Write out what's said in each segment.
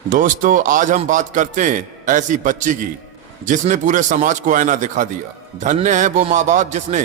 दोस्तों, आज हम बात करते हैं ऐसी बच्ची की जिसने पूरे समाज को आईना दिखा दिया। धन्य है वो माँ बाप जिसने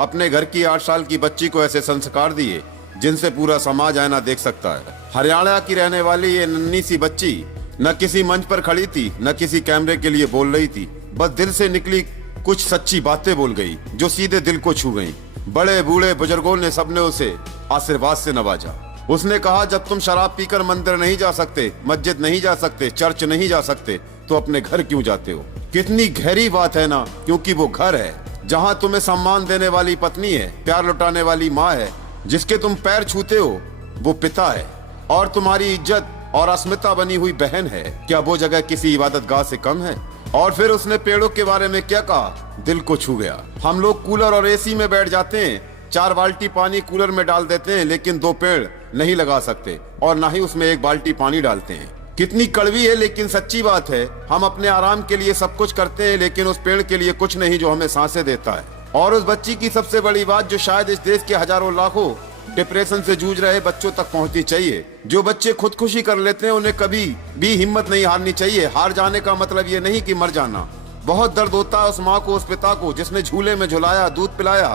अपने घर की 8 साल की बच्ची को ऐसे संस्कार दिए जिनसे पूरा समाज आईना देख सकता है। हरियाणा की रहने वाली ये नन्ही सी बच्ची न किसी मंच पर खड़ी थी, न किसी कैमरे के लिए बोल रही थी, बस दिल से निकली कुछ सच्ची बातें बोल गई जो सीधे दिल को छू गई। बड़े बूढ़े बुजुर्गों ने सबने उसे आशीर्वाद से नवाजा। उसने कहा, जब तुम शराब पीकर मंदिर नहीं जा सकते, मस्जिद नहीं जा सकते, चर्च नहीं जा सकते, तो अपने घर क्यों जाते हो। कितनी गहरी बात है ना, क्योंकि वो घर है जहाँ तुम्हें सम्मान देने वाली पत्नी है, प्यार लुटाने वाली माँ है, जिसके तुम पैर छूते हो वो पिता है, और तुम्हारी इज्जत और अस्मिता बनी हुई बहन है। क्या वो जगह किसी इबादत गाह से कम है। और फिर उसने पेड़ों के बारे में क्या कहा, दिल को छू गया। हम लोग कूलर और एसी में बैठ जाते हैं, 4 बाल्टी पानी कूलर में डाल देते हैं, लेकिन 2 पेड़ नहीं लगा सकते और ना ही उसमें 1 बाल्टी पानी डालते हैं। कितनी कड़वी है लेकिन सच्ची बात है। हम अपने आराम के लिए सब कुछ करते हैं, लेकिन उस पेड़ के लिए कुछ नहीं जो हमें सांसें देता है। और उस बच्ची की सबसे बड़ी बात जो शायद इस देश के हजारों लाखों डिप्रेशन से जूझ रहे बच्चों तक पहुंचनी चाहिए। जो बच्चे खुदकुशी कर लेते हैं उन्हें कभी भी हिम्मत नहीं हारनी चाहिए। हार जाने का मतलब ये नहीं कि मर जाना। बहुत दर्द होता है उस माँ को, उस पिता को जिसने झूले में झुलाया, दूध पिलाया,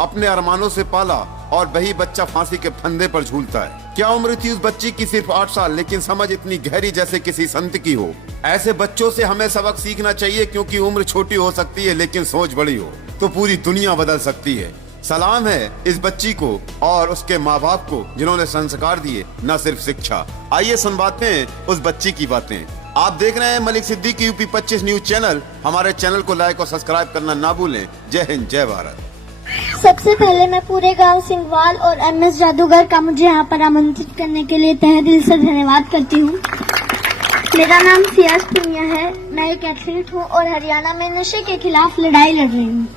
अपने अरमानों से पाला, और वही बच्चा फांसी के फंदे पर झूलता है। क्या उम्र थी उस बच्ची की, सिर्फ 8 साल, लेकिन समझ इतनी गहरी जैसे किसी संत की हो। ऐसे बच्चों से हमें सबक सीखना चाहिए, क्योंकि उम्र छोटी हो सकती है लेकिन सोच बड़ी हो तो पूरी दुनिया बदल सकती है। सलाम है इस बच्ची को और उसके माँ बाप को जिन्होंने संस्कार दिए, न सिर्फ शिक्षा। आइए सुनवाते हैं उस बच्ची की बातें। आप देख रहे हैं Malik Siddiqui UP 25 news channel. हमारे चैनल को लाइक और सब्सक्राइब करना ना भूलें। जय हिंद, जय भारत। सबसे पहले मैं पूरे गांव सिंघवाल और MS जादूगर का मुझे यहाँ पर आमंत्रित करने के लिए तहे दिल से धन्यवाद करती हूँ। मेरा नाम सियाज पुनिया है। मैं एक एथलीट हूँ और हरियाणा में नशे के खिलाफ लड़ाई लड़ रही हूँ।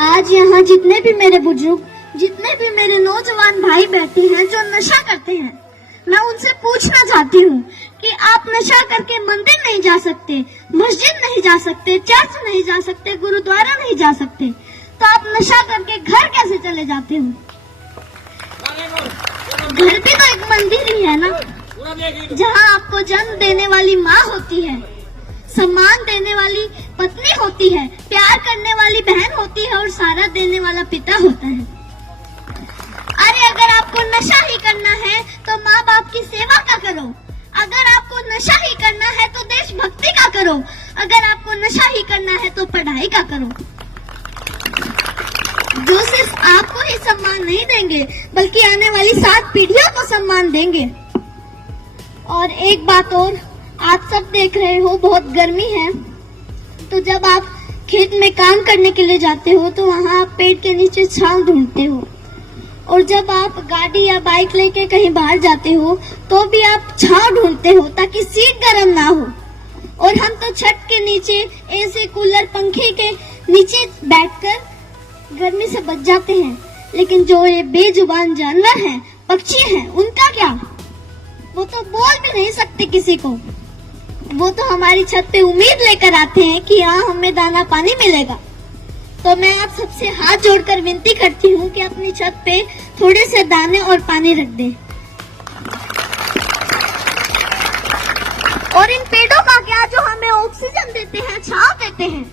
आज यहाँ जितने भी मेरे बुजुर्ग, जितने भी मेरे नौजवान भाई बैठे हैं जो नशा करते हैं, मैं उनसे पूछना चाहती हूँ कि आप नशा करके मंदिर नहीं जा सकते, मस्जिद नहीं जा सकते, चर्च नहीं जा सकते, गुरुद्वारा नहीं जा सकते, तो आप नशा करके घर कैसे चले जाते हो। घर भी तो एक मंदिर ही है ना, जहाँ आपको जन्म देने वाली माँ होती है, सम्मान देने वाली पत्नी होती है, प्यार करने वाली बहन होती है और सहारा देने वाला पिता होता है। अरे अगर आपको नशा ही करना है तो माँ बाप की सेवा का करो। अगर आपको नशा ही करना है तो देशभक्ति का करो। अगर आपको नशा ही करना है तो पढ़ाई का करो। जो सिर्फ आपको ही सम्मान नहीं देंगे बल्कि आने वाली 7 पीढ़ियों को सम्मान देंगे। और एक बात और, आप सब देख रहे हो बहुत गर्मी है, तो जब आप खेत में काम करने के लिए जाते हो तो वहाँ आप पेड़ के नीचे छांव ढूंढते हो, और जब आप गाड़ी या बाइक लेके कहीं बाहर जाते हो तो भी आप छांव ढूंढते हो ताकि सीट गर्म ना हो। और हम तो छत के नीचे एसी, कूलर, पंखे के नीचे बैठकर गर्मी से बच जाते हैं। लेकिन जो ये बेजुबान जानवर हैं, पक्षी हैं, उनका क्या? वो तो बोल भी नहीं सकते किसी को। वो तो हमारी छत पे उम्मीद लेकर आते हैं कि यहाँ हमें दाना पानी मिलेगा। तो मैं आप सबसे हाथ जोड़कर विनती करती हूँ कि अपनी छत पे थोड़े से दाने और पानी रख दें। और इन पेड़ों का क्या जो हमें ऑक्सीजन देते हैं, छांव देते हैं।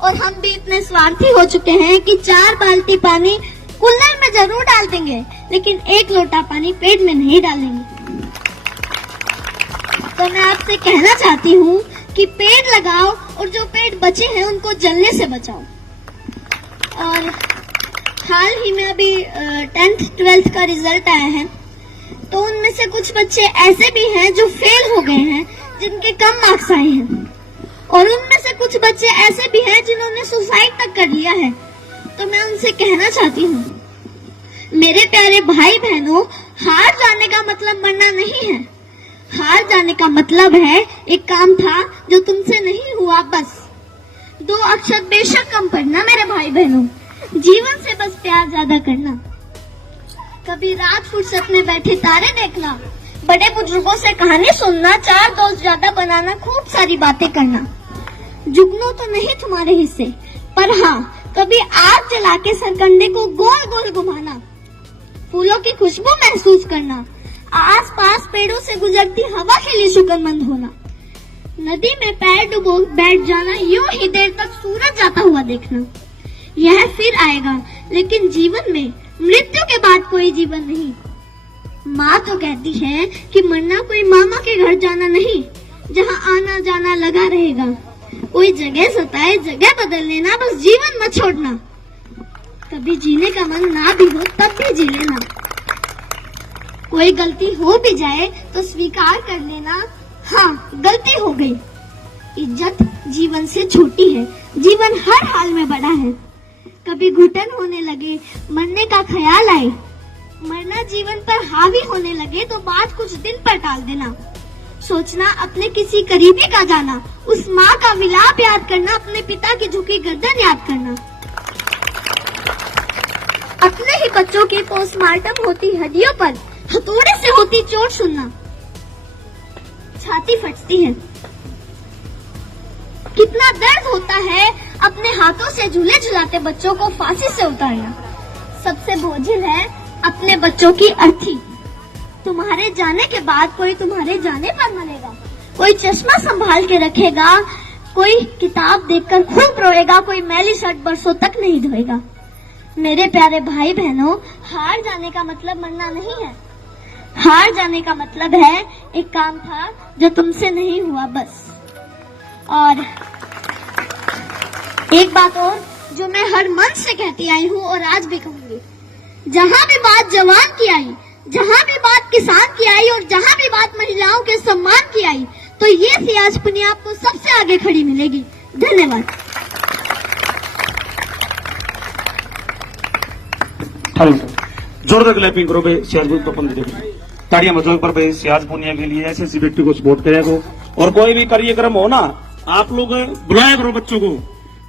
और हम भी इतने स्वार्थी हो चुके हैं कि 4 बाल्टी पानी कूलर में जरूर डाल देंगे, लेकिन 1 लोटा पानी पेड़ में नहीं डालेंगे। तो मैं आपसे कहना चाहती हूँ कि पेड़ लगाओ और जो पेड़ बचे हैं उनको जलने से बचाओ। और हाल ही में अभी 10th 12th का रिजल्ट आया है, तो उनमें से कुछ बच्चे ऐसे भी हैं जो फेल हो गए हैं, जिनके कम मार्क्स आए हैं, और उनमें से कुछ बच्चे ऐसे भी हैं जिन्होंने सुसाइड तक कर लिया है। तो मैं उनसे कहना चाहती हूँ, मेरे प्यारे भाई बहनों, हार जाने का मतलब मरना नहीं है। हार जाने का मतलब है एक काम था जो तुमसे नहीं हुआ, बस 2 अक्षर बेशक कम पढ़ना। मेरे भाई बहनों, जीवन से बस प्यार ज्यादा करना। कभी रात फुर्सत में बैठे तारे देखना, बड़े बुजुर्गों से कहानी सुनना, 4 दोस्त ज्यादा बनाना, खूब सारी बातें करना। जुगनू तो नहीं तुम्हारे हिस्से, पर हाँ कभी आग जला के सरकंडे को गोल गोल घुमाना, फूलों की खुशबू महसूस करना, आसपास पेड़ों से गुजरती हवा के लिए शुक्रमंद होना, नदी में पैर डुबो बैठ जाना, यूं ही देर तक सूरज जाता हुआ देखना। यह फिर आएगा, लेकिन जीवन में मृत्यु के बाद कोई जीवन नहीं। माँ तो कहती है कि मरना कोई मामा के घर जाना नहीं, जहाँ आना जाना लगा रहेगा। कोई जगह सताए जगह बदल लेना, बस जीवन मत छोड़ना। कभी जीने का मन ना भी हो तब भी जी लेना। कोई गलती हो भी जाए तो स्वीकार कर लेना, हाँ गलती हो गई। इज्जत जीवन से छोटी है, जीवन हर हाल में बड़ा है। कभी घुटन होने लगे, मरने का ख्याल आए, मरना जीवन पर हावी होने लगे तो बात कुछ दिन पर टाल देना। सोचना अपने किसी करीबी का जाना, उस माँ का विलाप याद करना, अपने पिता की झुकी गर्दन याद करना। अपने ही बच्चों की पोस्टमार्टम होती हड्डियों पर हथौड़े से होती चोट सुनना, छाती फटती है। कितना दर्द होता है अपने हाथों से झूले झुलाते बच्चों को फांसी से उतारना। सबसे बोझिल है अपने बच्चों की अर्थी। तुम्हारे जाने के बाद कोई तुम्हारे जाने पर मरेगा, कोई चश्मा संभाल के रखेगा, कोई किताब देखकर खूब रोएगा, कोई मैली शर्ट बरसों तक नहीं धोएगा। मेरे प्यारे भाई बहनों, हार जाने का मतलब मरना नहीं है। हार जाने का मतलब है एक काम था जो तुमसे नहीं हुआ बस। और एक बात और जो मैं हर मन से कहती आई हूँ और आज भी कहूंगी, जहाँ भी बात जवान की आई, जहाँ भी बात किसान की आई और जहाँ भी बात महिलाओं के सम्मान की आई, तो ये सियाज पुनिया आपको सबसे आगे खड़ी मिलेगी। धन्यवाद। जोरदार क्लैपिंग करो भाई सियाज पुनिया को पंद्रह देखो ताड़ियां बजाओ पर भाई सियाज पुनिया के लिए ऐसे व्यक्ति को सपोर्ट करेगा। और कोई भी कार्यक्रम हो ना, आप लोग बुलाया करो बच्चों को।